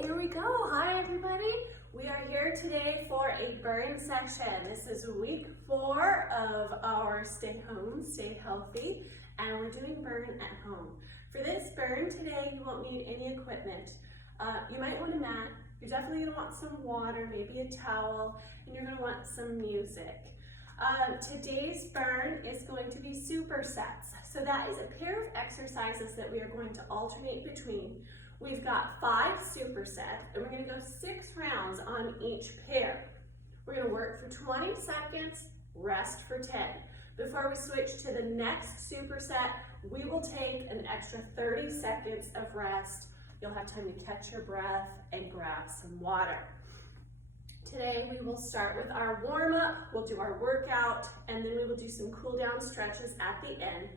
Here we go. Hi, everybody. We are here today for a burn session. This is week 4 of our stay home, stay healthy, and we're doing burn at home. For this burn today, you won't need any equipment. You might want a mat. You're definitely going to want some water, maybe a towel, and you're going to want some music. Today's burn is going to be supersets. So that is a pair of exercises that we are going to alternate between. We've got 5 supersets, and we're going to go 6 rounds on each pair. We're going to work for 20 seconds, rest for 10. Before we switch to the next superset, we will take an extra 30 seconds of rest. You'll have time to catch your breath and grab some water. Today we will start with our warm-up, we'll do our workout, and then we will do some cool-down stretches at the end.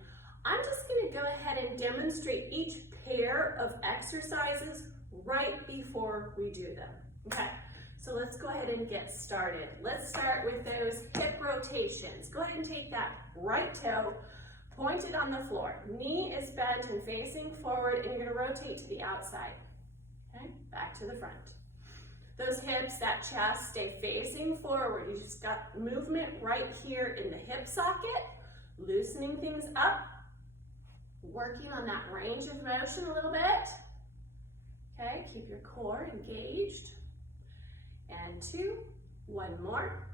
I'm just going to go ahead and demonstrate each pair of exercises right before we do them. Okay, so let's go ahead and get started. Let's start with those hip rotations. Go ahead and take that right toe, pointed on the floor. Knee is bent and facing forward, and you're going to rotate to the outside. Okay, back to the front. Those hips, that chest, stay facing forward. You just got movement right here in the hip socket, loosening things up, working on that range of motion a little bit. Okay, keep your core engaged. And 2, 1 more.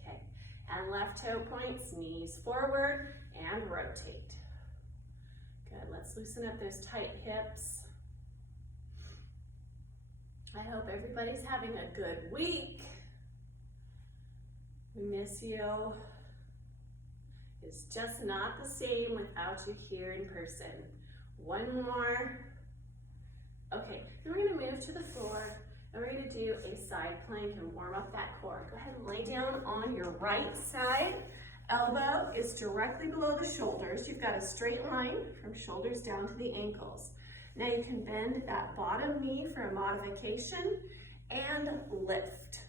Okay, and left toe points, knees forward, and rotate. Good, let's loosen up those tight hips. I hope everybody's having a good week. We miss you. It's just not the same without you here in person. 1 more. Okay, then we're gonna move to the floor and we're gonna do a side plank and warm up that core. Go ahead and lay down on your right side. Elbow is directly below the shoulders. You've got a straight line from shoulders down to the ankles. Now you can bend that bottom knee for a modification and lift.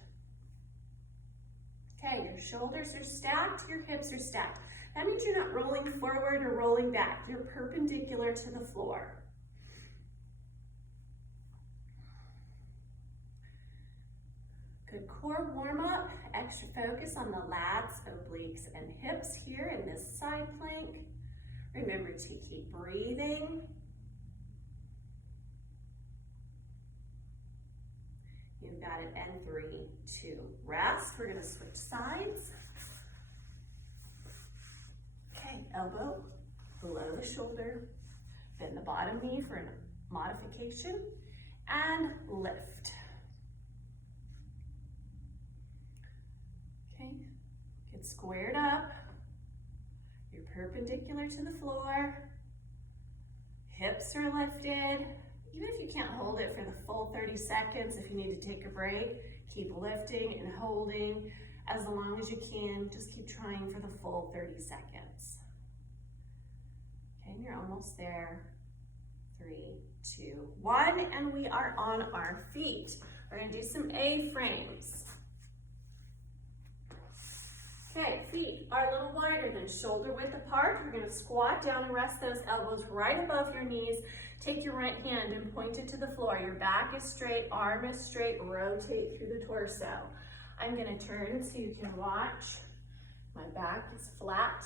Okay, your shoulders are stacked, your hips are stacked. That means you're not rolling forward or rolling back. You're perpendicular to the floor. Good core warm up, extra focus on the lats, obliques, and hips here in this side plank. Remember to keep breathing. You've got it, and 3, 2, rest. We're gonna switch sides. Okay, elbow below the shoulder, bend the bottom knee for a modification, and lift. Okay, get squared up. You're perpendicular to the floor. Hips are lifted. Even if you can't hold it for the full 30 seconds, if you need to take a break, keep lifting and holding as long as you can. Just keep trying for the full 30 seconds. Okay, and you're almost there. 3, 2, 1, and we are on our feet. We're gonna do some A-frames. Okay, feet are a little wider than shoulder width apart. We're gonna squat down and rest those elbows right above your knees. Take your right hand and point it to the floor. Your back is straight, arm is straight, rotate through the torso. I'm gonna turn so you can watch. My back is flat.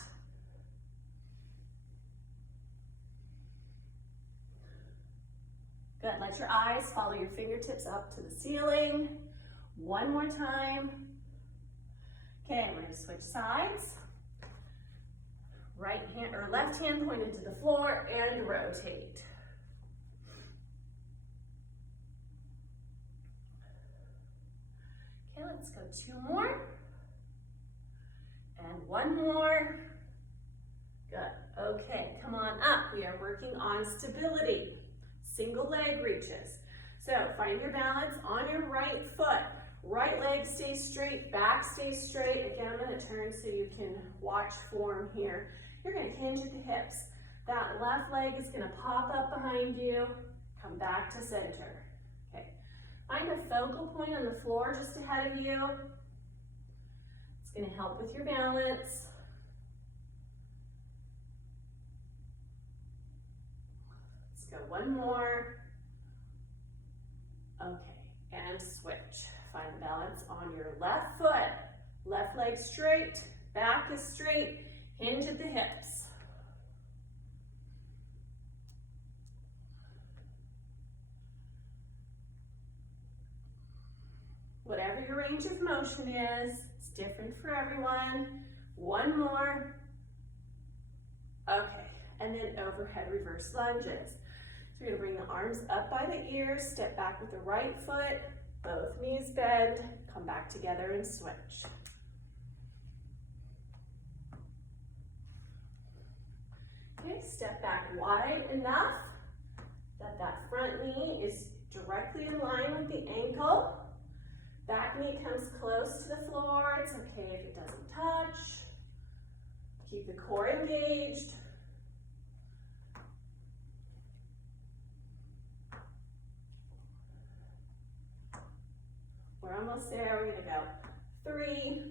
Good, let your eyes follow your fingertips up to the ceiling. 1 more time. Okay, we're gonna switch sides. Right hand or left hand pointed to the floor and rotate. Okay, let's go 2 more. And 1 more. Good, okay, come on up. We are working on stability. Single leg reaches. So find your balance on your right foot. Right leg stays straight, back stays straight. Again, I'm gonna turn so you can watch form here. You're gonna hinge at the hips. That left leg is gonna pop up behind you, come back to center. Okay, find a focal point on the floor just ahead of you. It's gonna help with your balance. Let's go 1 more. Okay, and switch. Find balance on your left foot. Left leg straight, back is straight, hinge at the hips. Whatever your range of motion is, it's different for everyone. One more. Okay, and then overhead reverse lunges. So you're gonna bring the arms up by the ears, step back with the right foot, both knees bend, come back together and switch. Okay, step back wide enough that that front knee is directly in line with the ankle. Back knee comes close to the floor. It's okay if it doesn't touch. Keep the core engaged. We're almost there. We're gonna go 3,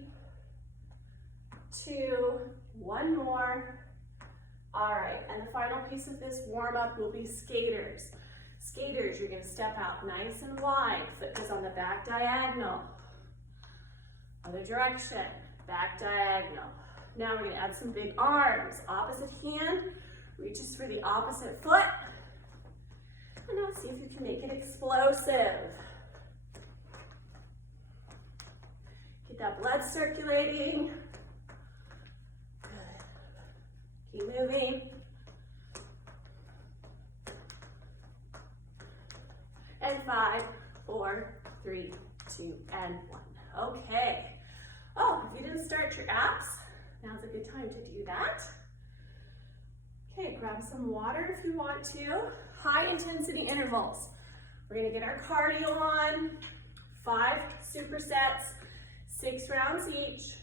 2, 1 more. All right, and the final piece of this warm up will be skaters. Skaters, you're gonna step out nice and wide. Foot goes on the back diagonal. Other direction, back diagonal. Now we're gonna add some big arms. Opposite hand reaches for the opposite foot. And now see if you can make it explosive. Get that blood circulating. Good. Keep moving. And 5, 4, 3, 2, and 1. Okay. Oh, if you didn't start your abs, now's a good time to do that. Okay, grab some water if you want to. High intensity intervals. We're gonna get our cardio on. 5 supersets, 6 rounds each.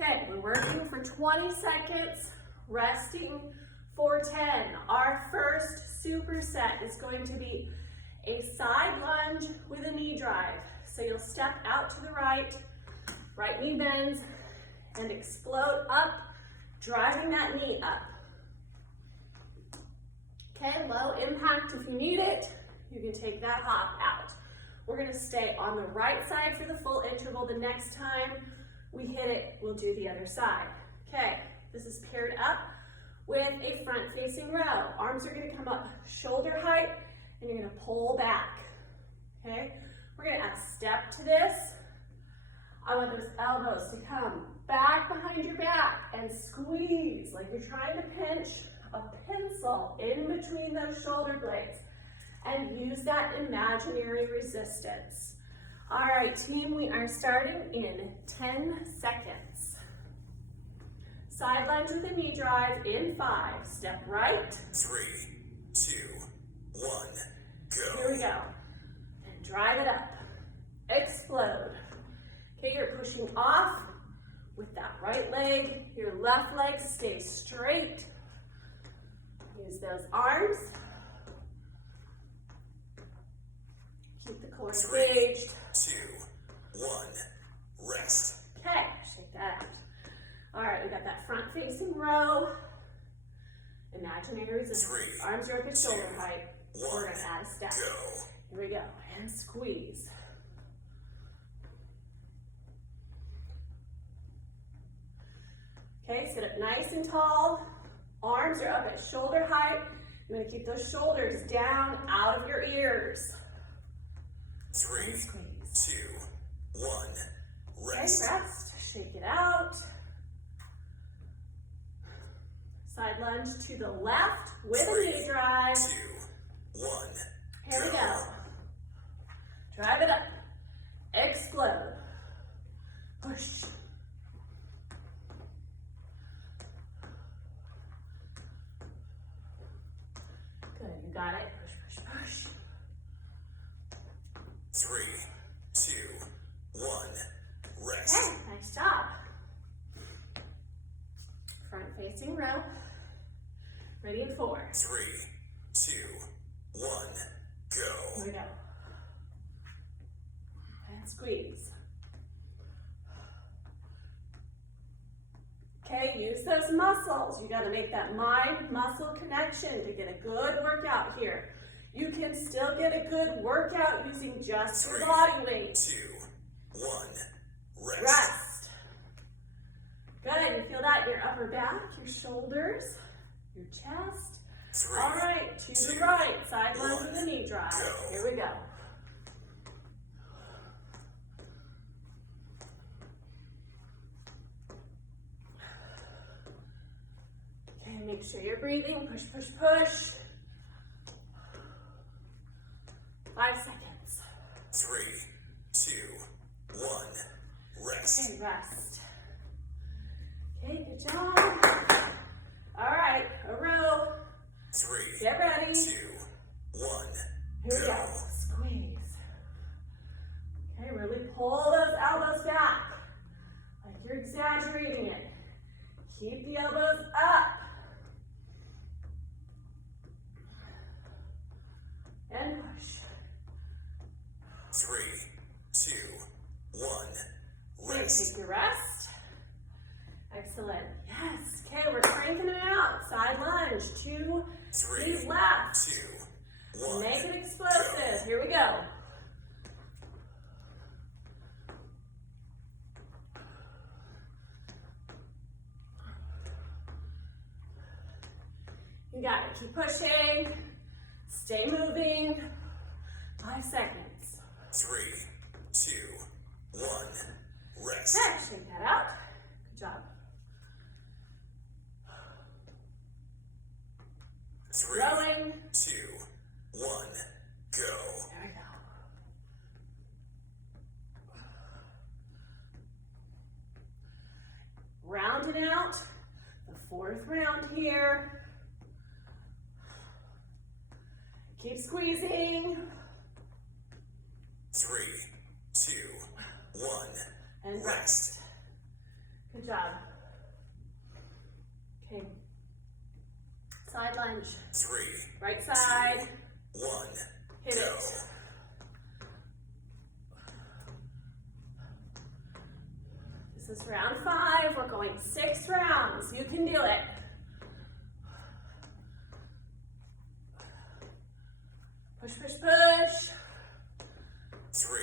Okay, we're working for 20 seconds, resting for 10. Our first superset is going to be a side lunge with a knee drive. So you'll step out to the right, right knee bends, and explode up, driving that knee up. Okay, low impact if you need it. You can take that hop out. We're gonna stay on the right side for the full interval. The next time we hit it, we'll do the other side. Okay, this is paired up with a front facing row. Arms are gonna come up shoulder height, and you're gonna pull back, okay? We're gonna add step to this. I want those elbows to come back behind your back and squeeze like you're trying to pinch a pencil in between those shoulder blades, and use that imaginary resistance. All right, team, we are starting in 10 seconds. Side lunge with a knee drive in 5. Step right. 3, 2, 1, go. Here we go. And drive it up. Explode. Okay, you're pushing off with that right leg. Your left leg stays straight. Use those arms. Keep the core engaged. 3, 2, 1, rest. Okay, shake that out. All right, we got that front facing row. Imaginary resistance. 3, Arms are up at shoulder 2, height. 1, We're gonna add a step. go. Here we go, and squeeze. Okay, sit up nice and tall. Arms are up at shoulder height. You're gonna keep those shoulders down out of your ears. 3, And squeeze. 2, 1, Okay, rest. rest, shake it out. Side lunge to the left with a 3, knee drive. 2, 1, Here we go. go. Drive it up. Explode. Push. Good, you got it. Push, push, push. 3, 2, 1, rest. Okay, nice job. Front facing row. Ready in 4. 3, 2, 1, Here go. we go. And squeeze. Okay, use those muscles. You gotta make that mind-muscle connection to get a good workout here. You can still get a good workout using just your 3, body weight. 2, 1, rest. Rest. Good, you feel that in your upper back, your shoulders, your chest. 3, All right, to the 2, right, side lunge with 1, the knee drive. go. Here we go. Okay, make sure you're breathing. Push, push, push. 5 seconds. 3, 2, 1, rest. Okay, rest. Okay, good job. All right, a row. 3, Get ready. 2, 1, Here we go. Squeeze. Okay, really pull those elbows back. Like you're exaggerating it. Keep the elbows up. And push. 3, 2, 1, Okay, rest. take your rest. Excellent. Yes. Okay, we're cranking it out. Side lunge. 2 3, feet left. 2, 1, Make it explosive. Here we go. You got it. Keep pushing. Stay moving. 5 seconds. 3, 2, 1, rest. Okay, shake that out. Good job. 3, Rowing. 2, 1, go. There we go. Round it out. The 4th round here. Keep squeezing. 3, 2, 1, And rest. rest. Good job. Okay. Side lunge. 3, Right side. 1, Hit go. it. This is round 5. We're going 6 rounds. You can do it. Push, push, push. 3,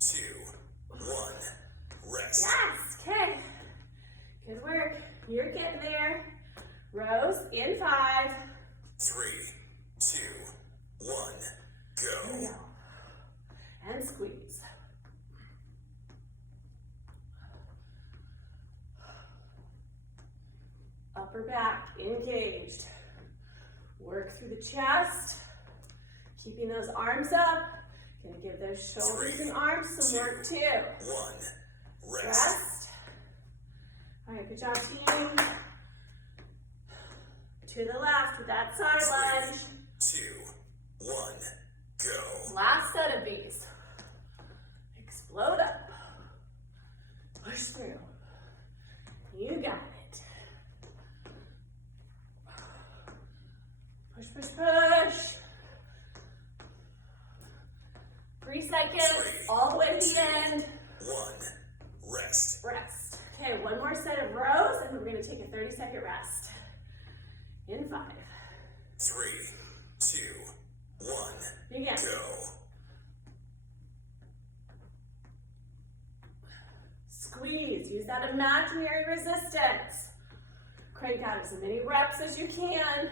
2, 1, rest. Yes. Okay. Good work. You're getting there. Rows in 5. 3, 2, 1, Here we go. go. And squeeze. Upper back engaged. Work through the chest. Keeping those arms up. Gonna give those shoulders 3, and arms some work too. 1, rest. Rest. All right, good job, team. To the left with that side lunge. 2, 1, go. Last set of these. Explode up. Push through. You got it. Push, push, push. 3 seconds, 3, all the way to the end. 1, rest. Rest. Okay, one more set of rows, and we're gonna take a 30-second rest. In 5. 3, 2, 1, Begin. go. Squeeze, use that imaginary resistance. Crank out as many reps as you can.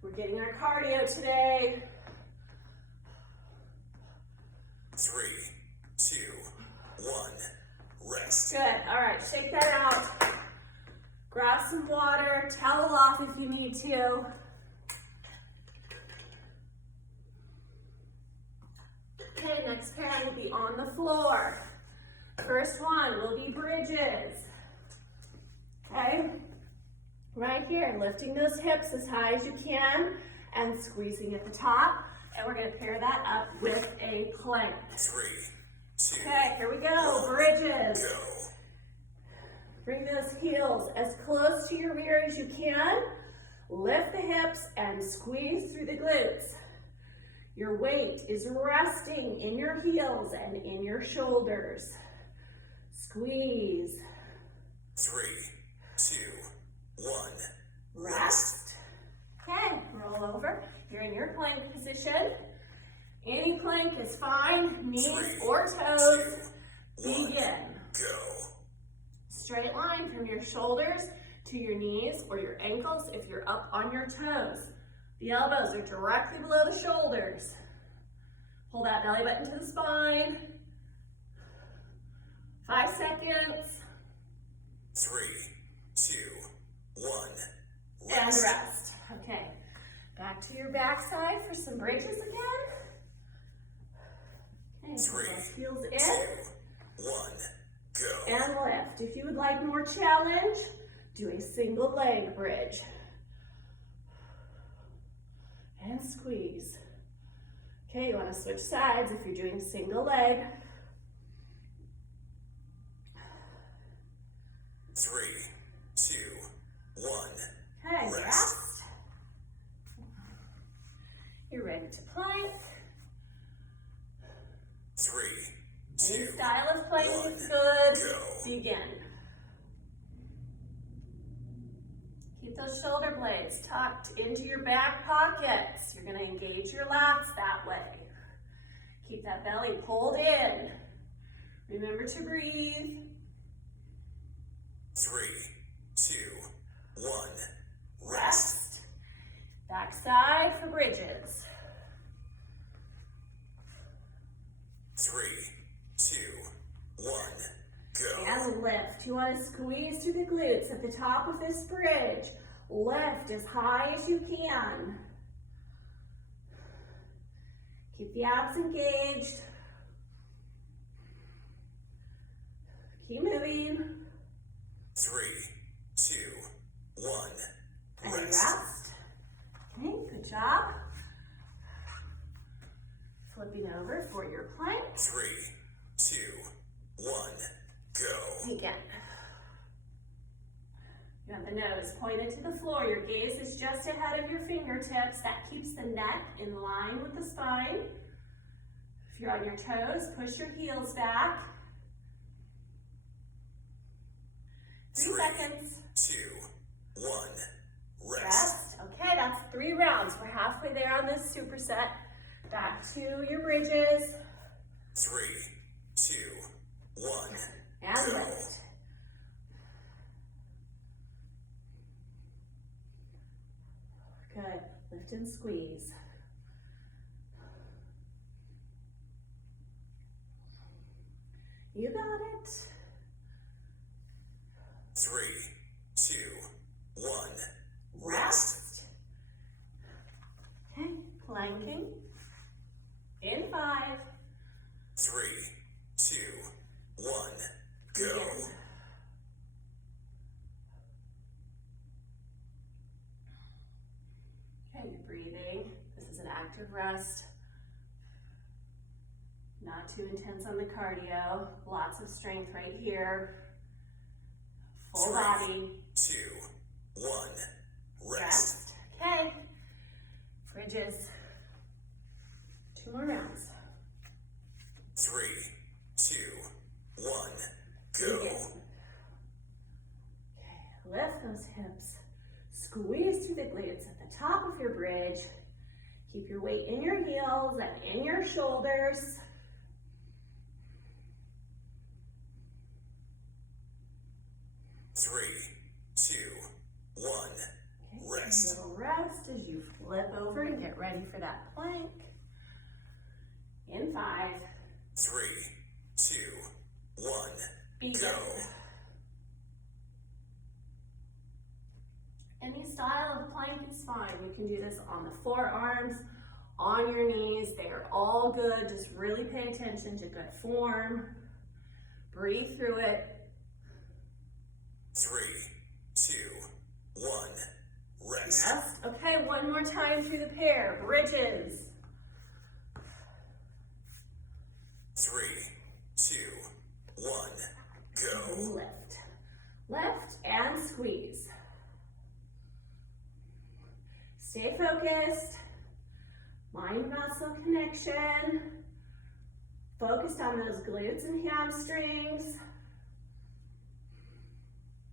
We're getting our cardio today. 3, 2, 1, rest. Good, all right, shake that out. Grab some water, towel off if you need to. Okay, next pair will be on the floor. First one will be bridges. Okay, right here, lifting those hips as high as you can and squeezing at the top. And we're gonna pair that up with a plank. 3, 2, Okay, here we go, bridges. go. Bring those heels as close to your rear as you can. Lift the hips and squeeze through the glutes. Your weight is resting in your heels and in your shoulders. Squeeze. 3, 2, 1. Rest. Okay, roll over. You're in your plank position. Any plank is fine, knees 3, or toes. 2, 1. Begin. Go. Straight line from your shoulders to your knees or your ankles if you're up on your toes. The elbows are directly below the shoulders. Pull that belly button to the spine. 5 seconds. 3, 2, 1. And rest. Okay, back to your backside for some bridges again. Okay, pull 3, those heels 2, in 1. Go. and lift. If you would like more challenge, do a single leg bridge. And squeeze. Okay, you want to switch sides if you're doing single leg. 3, 2, 1. Okay, Rest. rest. You're ready to plank. 3, Any 2, style of plank one, is good. go. Begin. Keep those shoulder blades tucked into your back pockets. You're going to engage your lats that way. Keep that belly pulled in. Remember to breathe. 3, 2, 1. Rest. Rest. Back side for bridges. 3, 2, 1. Go. And lift. You want to squeeze through the glutes at the top of this bridge. Lift as high as you can. Keep the abs engaged. Keep moving. 3, 2, 1. And Rest. rest. Okay, good job. Flipping over for your plank. 3, 2, 1. Go. Again. You have the nose pointed to the floor. Your gaze is just ahead of your fingertips. That keeps the neck in line with the spine. If you're on your toes, push your heels back. 3 seconds. 2, 1. Rest. Rest. Okay, that's 3 rounds. We're halfway there on this superset. Back to your bridges. 3, 2, 1. And Go. lift. Good. Lift and squeeze. You got it. 3, 2, 1. Rest. Rest. Okay, planking. In 5. 3, 2, 1. Go. Begin. Okay, you're breathing. This is an active rest. Not too intense on the cardio. Lots of strength right here. Full 3, body. 2, 1. Rest. Rest. Okay. Bridges. 2 more rounds. 3, 2, 1. Go. Begin. Okay, lift those hips. Squeeze through the glutes at the top of your bridge. Keep your weight in your heels and in your shoulders. 3, 2, 1. Okay, Rest. a little rest as you flip over and get ready for that plank. In 5. 3, 2, 1. Begin. Go. Any style of plank is fine. You can do this on the forearms, on your knees. They are all good. Just really pay attention to good form. Breathe through it. 3, 2, 1. Rest. Rest. Okay, one more time through the pair. Bridges. 3, 2, 1. Go. Lift. Lift and squeeze. Stay focused. Mind-muscle connection. Focused on those glutes and hamstrings.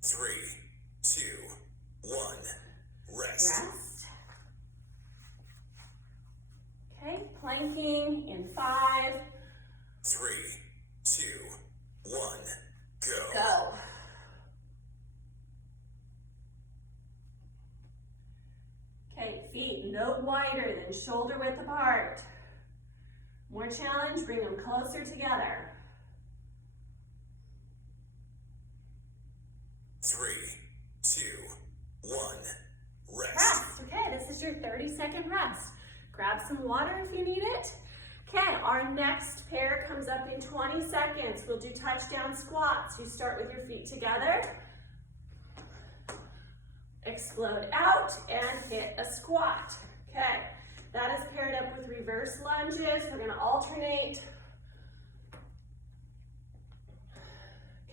3, one, rest. Rest. Okay, planking in 5, 3, 2, 1, go. go. Okay, feet no wider than shoulder width apart. More challenge, bring them closer together. 3, 2, 1, rest. Rest. Okay, this is your 30-second rest. Grab some water if you need it. Okay, our next pair comes up in 20 seconds. We'll do touchdown squats. You start with your feet together. Explode out and hit a squat. Okay, that is paired up with reverse lunges. We're gonna alternate.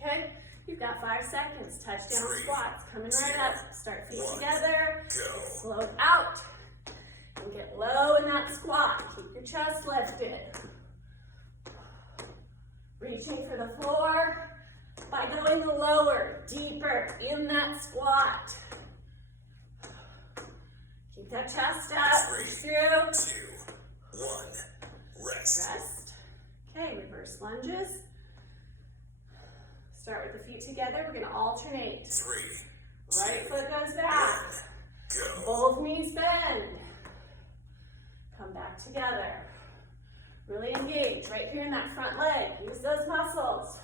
Okay, you've got 5 seconds. Touchdown 3, squats. Coming right 2, up. Start feet 1, together. go. Explode out. And get low in that squat. Keep your chest lifted. Reaching for the floor by going lower, deeper in that squat. Keep that chest up. 3, Push through. 2, 1, rest. Rest. Okay, reverse lunges. Start with the feet together. We're going to alternate. 3, Right 2, foot goes 1, back. go. Both knees bend. Come back together. Really engage right here in that front leg. Use those muscles.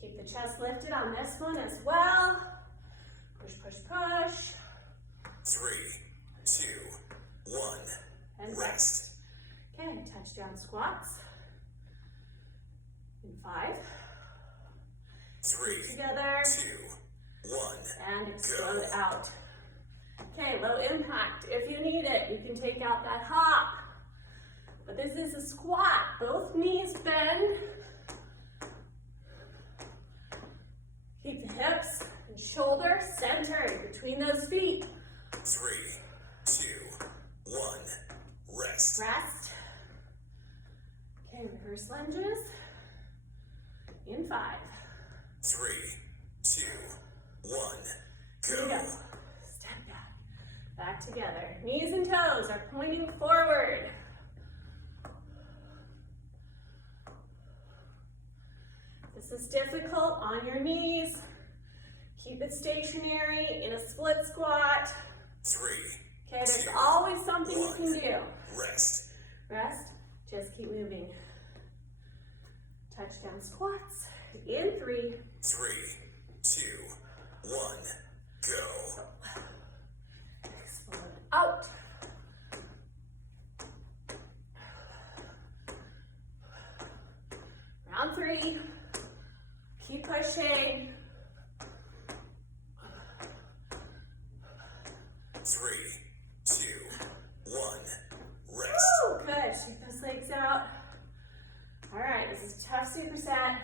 Keep the chest lifted on this one as well. Push, push, push. 3, 2, 1, And rest. Okay, touchdown squats. In 5. 3, Together. 2, 1, And explode go. out. Okay, low impact. If you need it, you can take out that hop. But this is a squat. Both knees bend. Keep the hips and shoulders centered between those feet. 3, 2, 1, rest. Rest. Okay, reverse lunges. In 5. 3, 2, 1, Here we go. go. Step back. Back together. Knees and toes are pointing forward. This is difficult on your knees. Keep it stationary in a split squat. 3, Okay, there's 2, always something you can do. rest. Rest, just keep moving. Touchdown squats. In 3, 3, 2, 1, go. explode out. Round 3. Keep pushing. 3, 2, 1, rest. Woo, good. Shake those legs out. All right, this is a tough superset,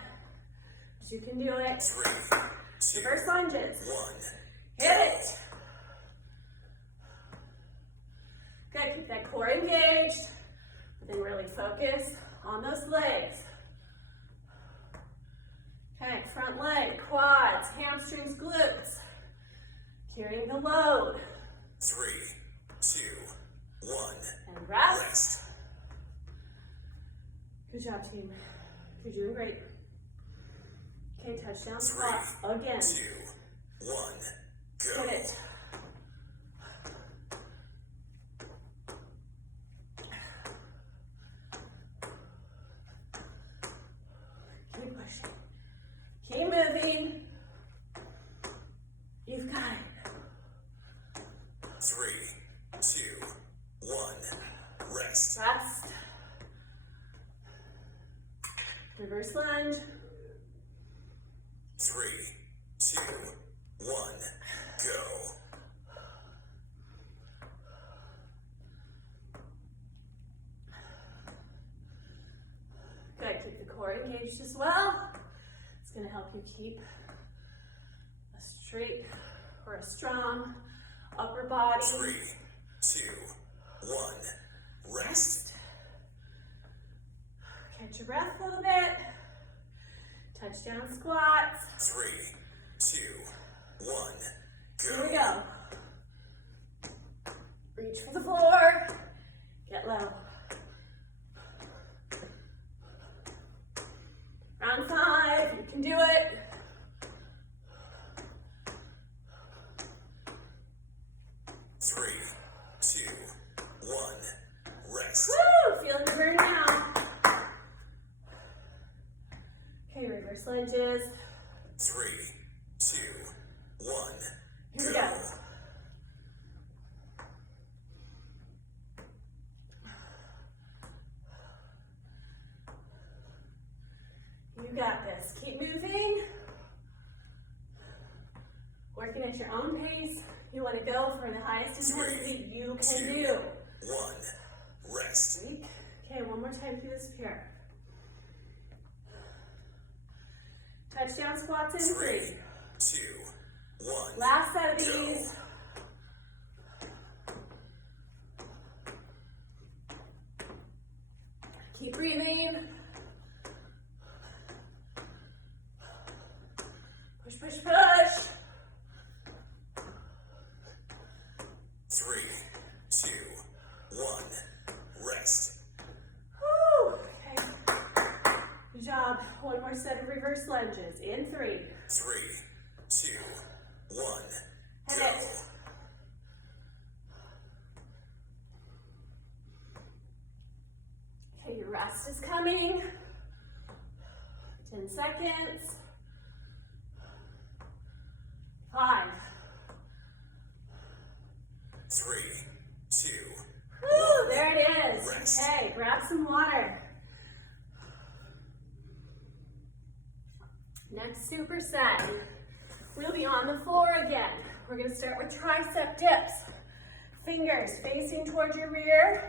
but you can do it. 3, 2, Reverse lunges. 1, Hit it. Good, keep that core engaged, but then really focus on those legs. Okay, front leg, quads, hamstrings, glutes. Carrying the load. 3, 2, 1, And rest. rest. Good job, team. You're doing great. Okay, touchdown 3, squats again. 2, 1, go. Hit it. Keep pushing. Keep moving. You've got it. 3, 2, 1, rest. Rest. Reverse lunge. 3, 2, 1, go. Good, keep the core engaged as well. It's gonna help you keep a straight or a strong upper body. 3, 2, 1, rest. Catch your breath a little bit. Touchdown squats. 3, 2, one, Here we go. go. Reach for the floor. Get low. Round 5. You can do it. Three, two, one, rest. Woo! Feeling the burn now. Okay, reverse lunges. Three, two, one, Here we go. go. You got this. Keep moving. Working at your own pace. You want to go for the highest intensity you can do. One, rest. Weak. Okay, one more time through this pair. Touchdown squats in 3. Three, two, one, Last set of go. these. Keep breathing. Push, push, push. Three, two, one, rest. Woo. Okay. Good job. One more set of reverse lunges in 3. Three, two, one, Hit go. it. Okay, your rest is coming. 10 seconds. 5. Three, two, Woo, there it is. Rest. Okay, grab some water. Next superset. We'll be on the floor again. We're gonna start with tricep dips. Fingers facing towards your rear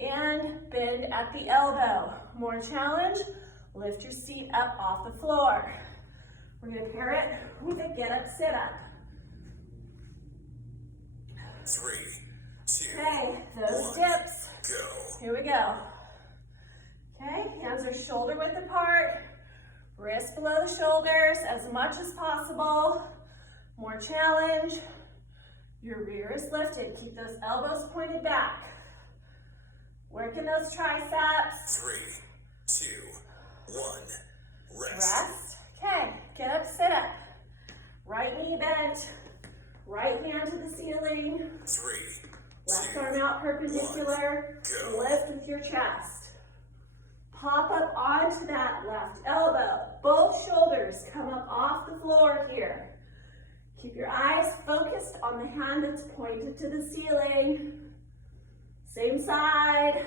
and bend at the elbow. More challenge, lift your seat up off the floor. We're gonna pair it with a get up, sit up. three, two, Okay, those one, dips. go. Here we go. Okay, hands are shoulder width apart. Wrists below the shoulders as much as possible. More challenge. Your rear is lifted. Keep those elbows pointed back. Working those triceps. Three, two, one, rest. Rest. Okay, get up, sit up. Right knee bent. Right hand to the ceiling. Three, Left two, arm out perpendicular. go. Lift with your chest. Pop up onto that left elbow. Both shoulders come up off the floor here. Keep your eyes focused on the hand that's pointed to the ceiling. Same side.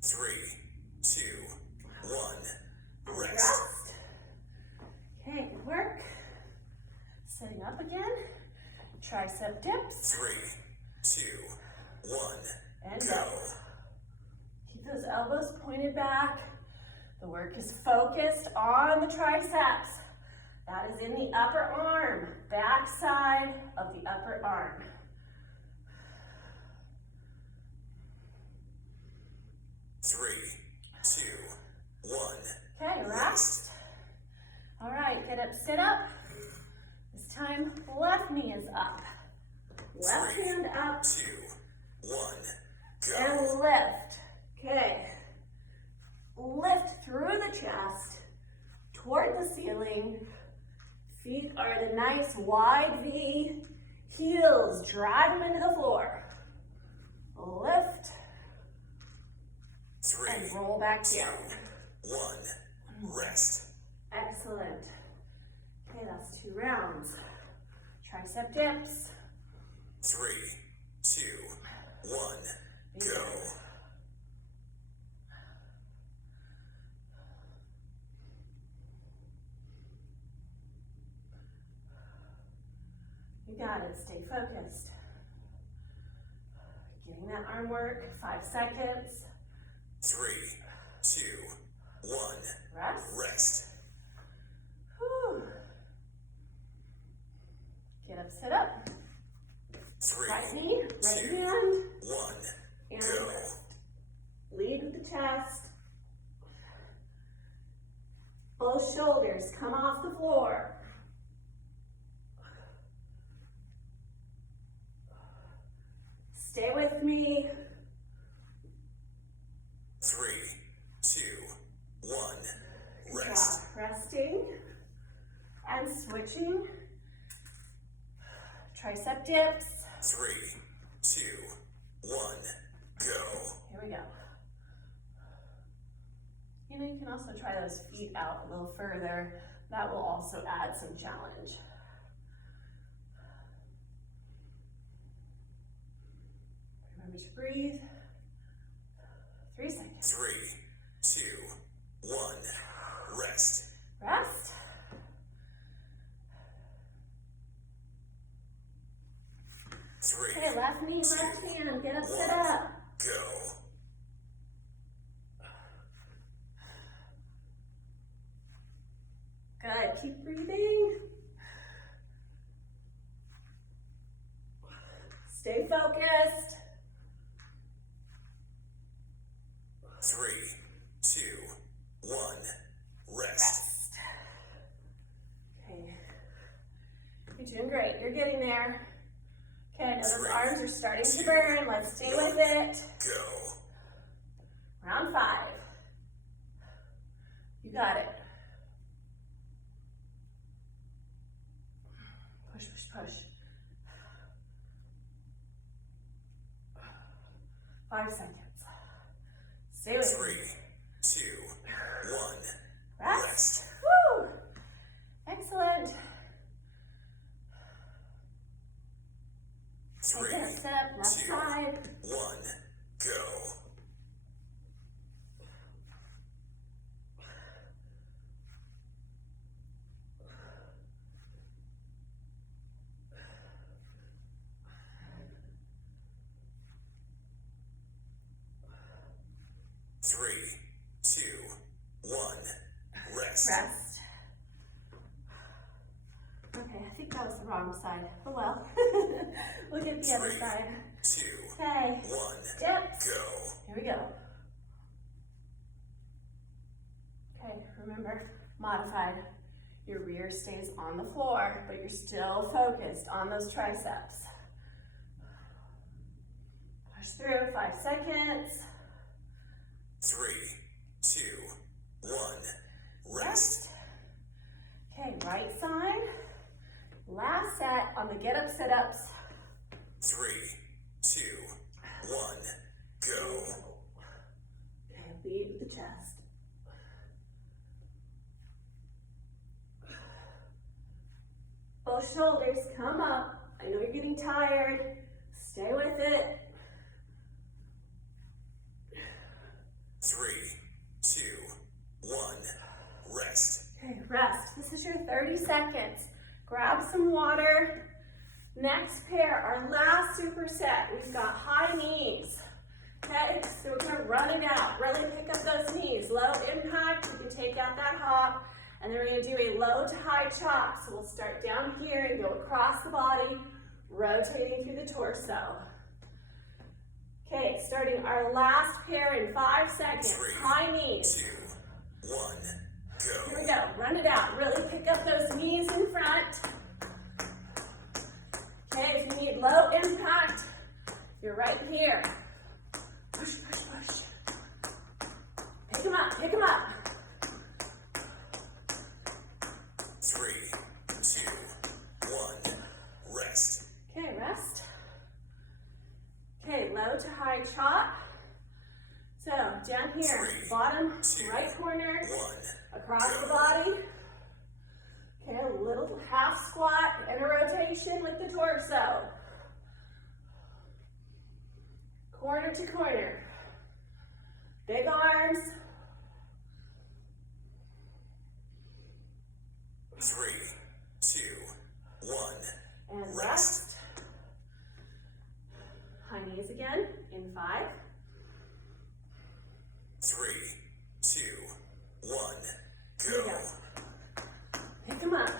Three, two, one, rest. Rest. Okay, good work. Sitting up again. Tricep dips. Three, two, one, And go. go. Keep those elbows pointed back. The work is focused on the triceps. That is in the upper arm, back side of the upper arm. Three, two, one, Okay, rest. All right, get up, sit up. This time, left knee is up. Left hand up two, one, and go. lift. Okay. Lift through the chest, toward the ceiling. Feet are at a nice wide V. Heels, drive them into the floor. Lift Three, and roll back down. one, rest. Excellent. Okay, that's 2 rounds. Tricep dips. Three, two, one, go. You got it, stay focused. Getting that arm work, 5 seconds. Three, two, one, Rest. rest. Whew. Get up, sit up. Three, Right knee, right two, hand, one, and go. lift. Lead with the chest. Both shoulders come off the floor. Stay with me. 3, 2, 1. Good Rest. job. Resting and switching. Tricep dips. 3, 2, 1. Go. Here we go. You know, you can also try those feet out a little further. That will also add some challenge. Remember to breathe. 3 seconds. 3, 2, 1. Rest. Rest. Okay, left knee, left hand. Get up, sit up. Go. Good. Keep breathing. Stay focused. 3, 2, 1. Rest. Rest. Okay. You're doing great. You're getting there. Okay, I know those arms are starting to burn. Let's stay with it. Go. Round 5. You got it. Push, push, push. 5 seconds. Stay with 3, me. 2, 1. Rest. Woo! Excellent. 3, Okay, sit up, left 2, side. 1. Go. Three, 2, 1. Rest. Rest. Okay, I think that was the wrong side. Oh well. We'll get the other 3, side. 2, Okay. 1. Dips. Go. Here we go. Okay, remember, modified. Your rear stays on the floor, but you're still focused on those triceps. Push through, 5 seconds. 3, 2, 1. Rest. Okay, right side. Last set on the get up sit-ups. 3, 2, 1. Go. Okay, lead with the chest. Both shoulders come up. I know you're getting tired. Stay with it. 3, 2, 1. Rest. Okay, rest. This is your 30 seconds. Grab some water. Next pair, our last superset. We've got high knees. Okay, so we're gonna run it out. Really pick up those knees. Low impact, you can take out that hop. And then we're gonna do a low to high chop. So we'll start down here and go across the body, rotating through the torso. Okay, starting our last pair in 5 seconds. 3, High knees. 2, 1. Go. Here we go. Run it out. Really pick up those knees in front. Okay, if you need low impact, you're right here. Push, push, push. Pick them up, pick them up. 3, 2, 1. Rest. Okay, rest. Okay, low to high chop. So down here, 3, bottom 2, right corner, 1. across the body. Okay, a little half squat and a rotation with the torso. Corner to corner. Big arms. 3, 2, 1. And rest. High knees again in 5. 3, 2, 1. Here we Go. go. Pick them up.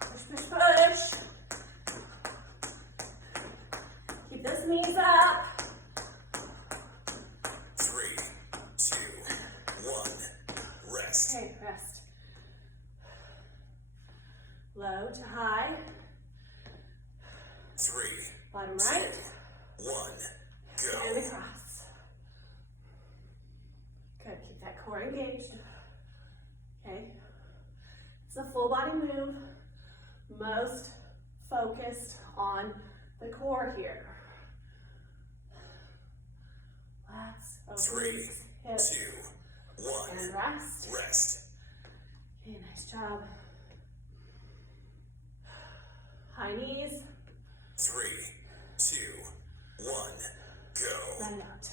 Push, push, push. Keep those knees up. 3, 2, 1. Rest. Okay, rest. Low to high. 3, Bottom right. 2, 1, And go. across. Good, keep that core engaged. Okay. It's a full body move. Most focused on the core here. Lats, 3, obliques, hips, 2, 1, and rest. rest. Okay, nice job. High knees, 3, 2, 1, go. let it out.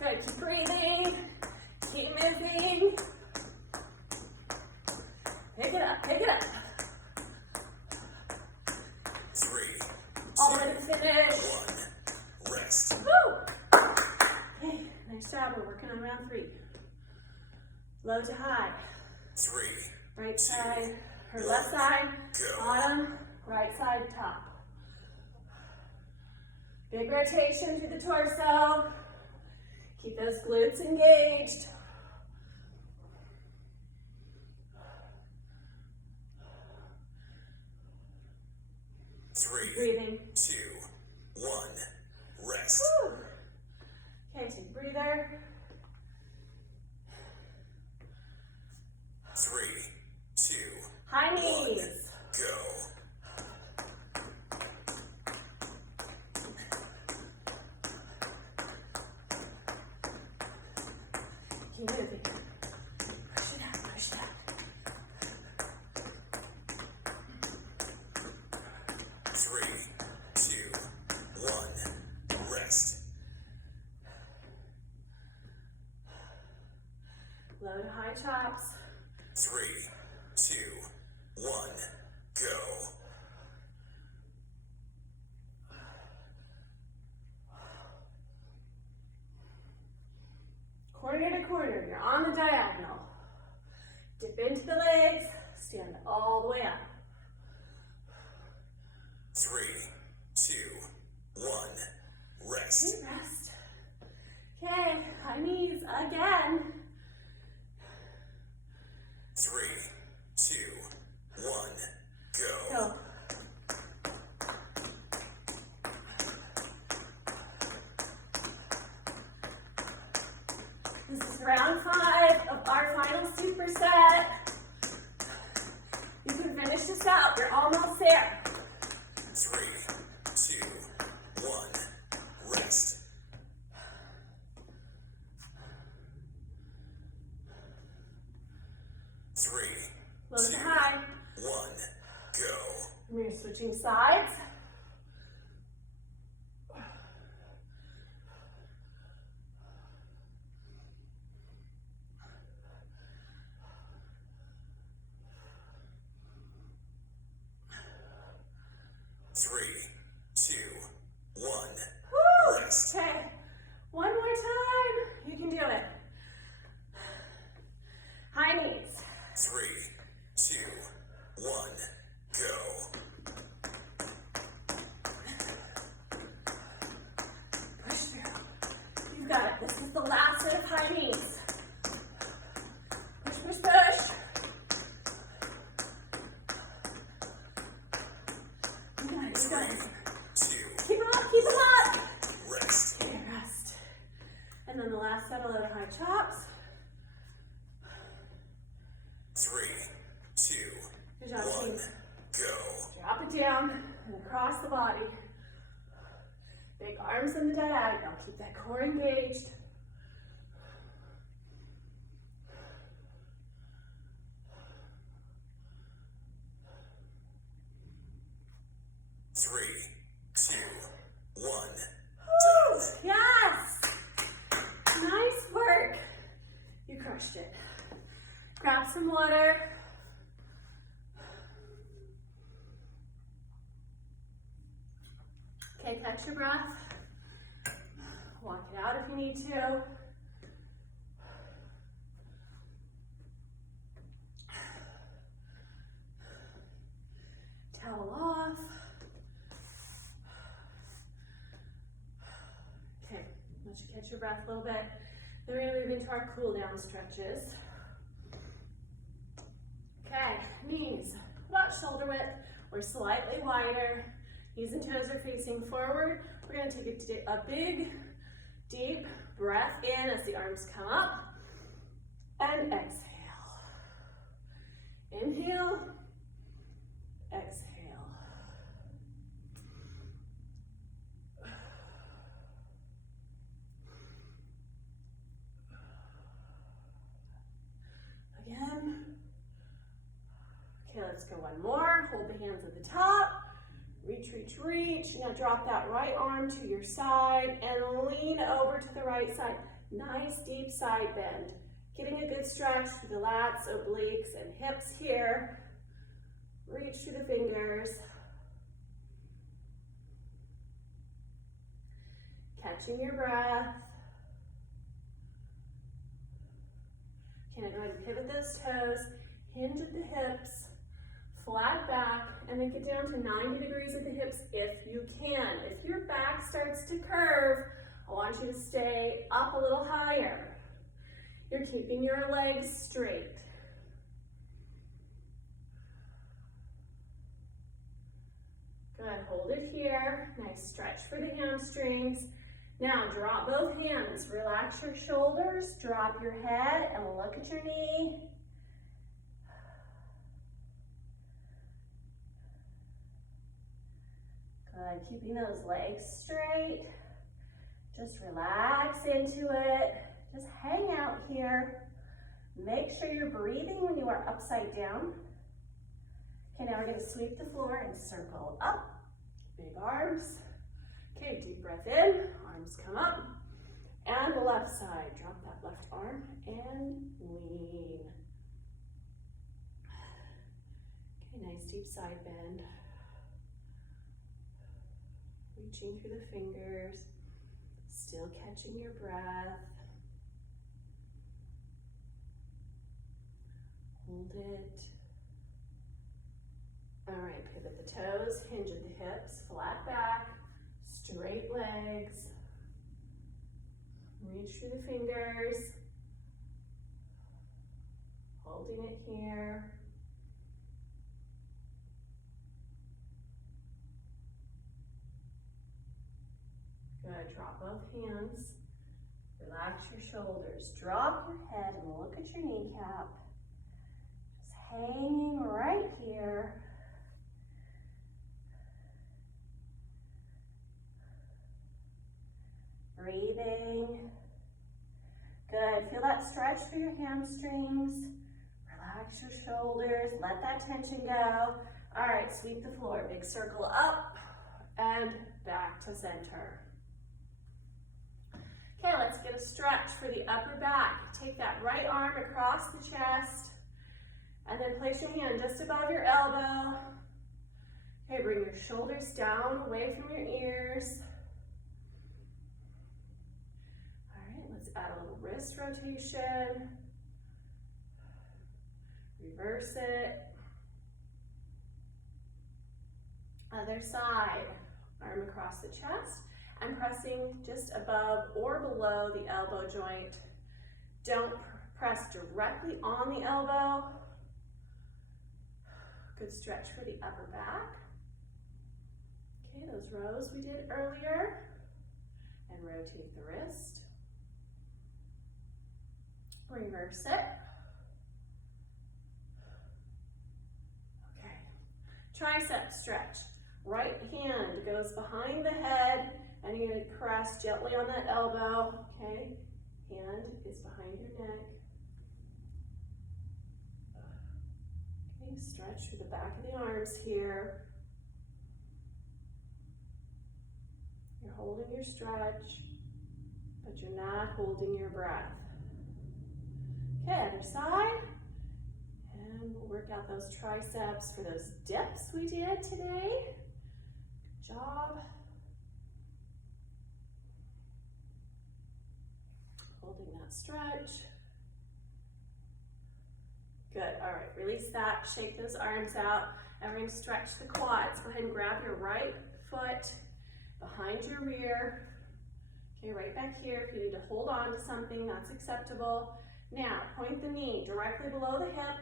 Good, keep breathing, keep moving. Pick it up, pick it up. 3, All the way to finish. 1, rest. Woo! Okay, nice job, we're working on round 3. Low to high, 3, right side, or left side, go. bottom, right side, top. Big rotation through the torso. Keep those glutes engaged. Three, Breathing. 2, 1, rest. Woo. Okay, take a breather. 3, 2, High knees. go. Keep moving. Push it out, push it out. 3, 2, 1, rest. Low to high chops. 3, 2, 1, go. Corner to corner, you're on the diagonal. Dip into the legs, stand all the way up. 3, 2, 1, rest. And rest. Okay, high knees again. 3, 2, 1, go. Go. This is round 5 of our final superset. You can finish this out, you're almost there. 3, 2, 1, rest. 3, Low to high. 1, go. We're switching sides. Three, 2, 1, Woo! rest. Okay, one more time. You can do it. High knees. 3, 2, 1, go. Push through. You've got it. This is the last set of high knees. Push, push, push. You got it. You got it. 2, Keep them up. Keep them up. rest. Okay, rest. And then the last set of low to high chops. 3, 2, Good job, 1, team. go. Drop it down and across the body. Big arms in the diagonal. Keep that core engaged. Three, 2, 1, Woo! Yes! Nice work. You crushed it. Grab some water. Okay, catch your breath. Walk it out if you need to. Towel off. Okay, let you catch your breath a little bit. Then we're gonna move into our cool down stretches. Okay, knees about shoulder width or slightly wider. Knees and toes are facing forward. We're gonna take a big, deep breath in as the arms come up and exhale. Inhale, exhale. Again. Okay, let's go one more. Hold the hands at the top. Reach, reach, reach. Now drop that right arm to your side and lean over to the right side. Nice deep side bend. Getting a good stretch through the lats, obliques, and hips here. Reach through the fingers. Catching your breath. Okay, now go ahead and pivot those toes. Hinge at the hips. Flat back, and then get down to 90 degrees at the hips if you can. If your back starts to curve, I want you to stay up a little higher. You're keeping your legs straight. Good, hold it here. Nice stretch for the hamstrings. Now drop both hands, relax your shoulders, drop your head, and look at your knee. Good, keeping those legs straight. Just relax into it. Just hang out here. Make sure you're breathing when you are upside down. Okay, now we're gonna sweep the floor and circle up. Big arms. Okay, deep breath in, arms come up. And the left side, drop that left arm and lean. Okay, nice deep side bend. Reaching through the fingers, still catching your breath. Hold it. All right, pivot the toes, hinge at the hips, flat back, straight legs. Reach through the fingers. Holding it here. Good, drop both hands. Relax your shoulders. Drop your head and look at your kneecap. Just hanging right here. Breathing. Good, feel that stretch through your hamstrings. Relax your shoulders, let that tension go. All right, sweep the floor, big circle up and back to center. Okay, let's get a stretch for the upper back. Take that right arm across the chest and then place your hand just above your elbow. Okay, bring your shoulders down away from your ears. All right, let's add a little wrist rotation. Reverse it. Other side, arm across the chest. I'm pressing just above or below the elbow joint. Don't press directly on the elbow. Good stretch for the upper back. Okay, those rows we did earlier. And rotate the wrist. Reverse it. Okay, tricep stretch. Right hand goes behind the head and you're going to press gently on that elbow. Okay, hand is behind your neck. Okay, stretch through the back of the arms here. You're holding your stretch, but you're not holding your breath. Okay, other side. And we'll work out those triceps for those dips we did today. Good job. Holding that stretch. Good, all right, release that, shake those arms out, and we're gonna stretch the quads. Go ahead and grab your right foot behind your rear, Okay, right back here. If you need to hold on to something, that's acceptable. Now, point the knee directly below the hip,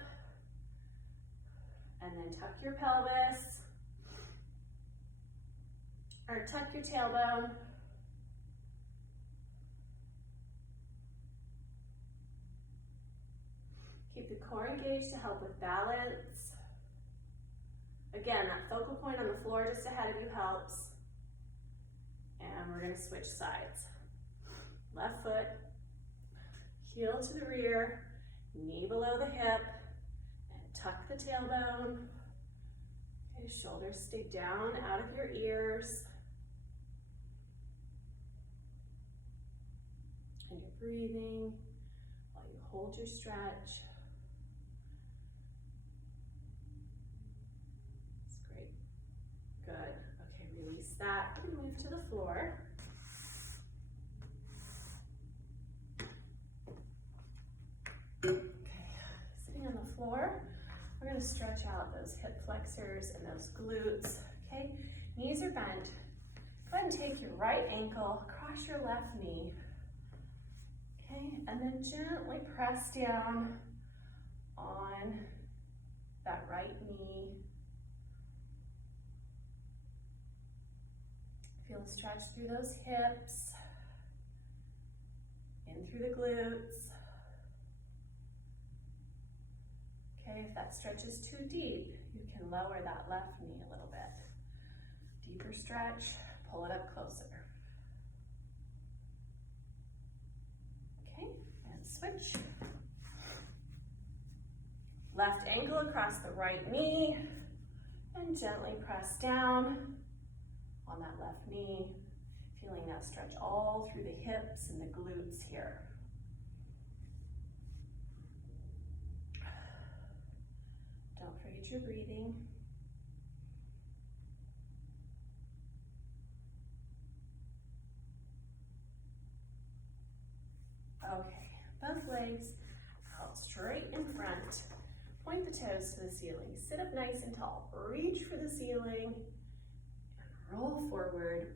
and then tuck your pelvis, or tuck your tailbone. Keep the core engaged to help with balance. Again, that focal point on the floor just ahead of you helps. And we're gonna switch sides. Left foot, heel to the rear, knee below the hip, and tuck the tailbone. Okay, shoulders stay down out of your ears. And you're breathing while you hold your stretch. That's great. Good. Okay, release that. We're gonna move to the floor. Okay, sitting on the floor, we're gonna stretch out those hip flexors and those glutes, okay? Knees are bent. Go ahead and take your right ankle, cross your left knee, okay? And then gently press down on that right knee. Feel the stretch through those hips, in through the glutes. Okay, if that stretch is too deep, you can lower that left knee a little bit. Deeper stretch, pull it up closer. Okay, and switch. Left ankle across the right knee, and gently press down on that left knee, feeling that stretch all through the hips and the glutes here. Don't forget your breathing. Okay, both legs out straight in front. Point the toes to the ceiling. Sit up nice and tall. Reach for the ceiling and roll forward.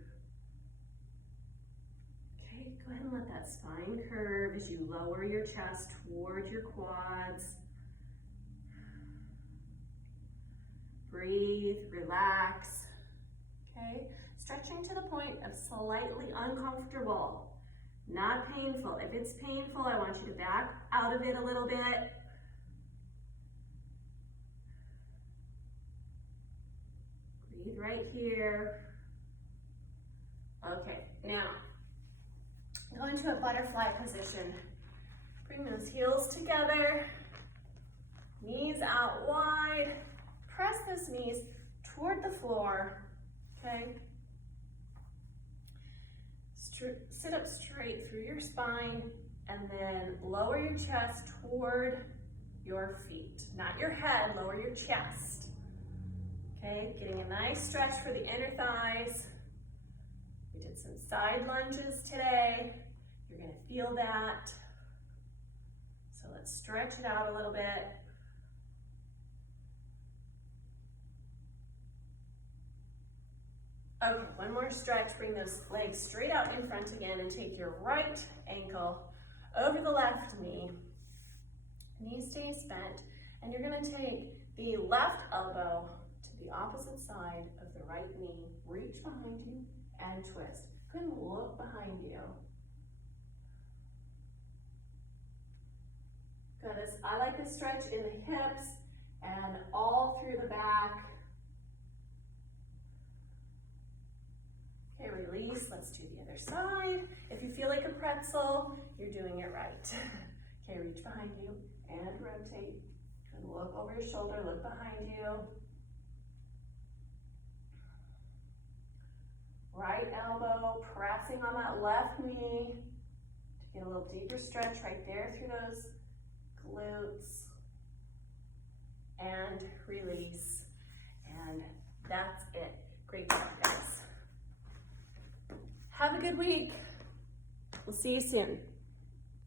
Okay, go ahead and let that spine curve as you lower your chest toward your quads. Breathe, relax, okay? Stretching to the point of slightly uncomfortable, not painful. If it's painful, I want you to back out of it a little bit. Breathe right here. Okay, now, go into a butterfly position. Bring those heels together, knees out wide. Press those knees toward the floor, okay? Sit up straight through your spine and then lower your chest toward your feet. Not your head, lower your chest. Okay, getting a nice stretch for the inner thighs. We did some side lunges today. You're gonna feel that. So let's stretch it out a little bit. Okay, one more stretch. Bring those legs straight out in front again and take your right ankle over the left knee. Knee stays bent, and you're gonna take the left elbow to the opposite side of the right knee. Reach behind you and twist. Go ahead and look behind you. Good. I like to stretch in the hips and all through the back. Okay, release. Let's do the other side. If you feel like a pretzel, you're doing it right. Okay, reach behind you and rotate. And look over your shoulder, look behind you. Right elbow pressing on that left knee to get a little deeper stretch right there through those glutes. And release. And that's it. Great job, guys. Have a good week. We'll see you soon.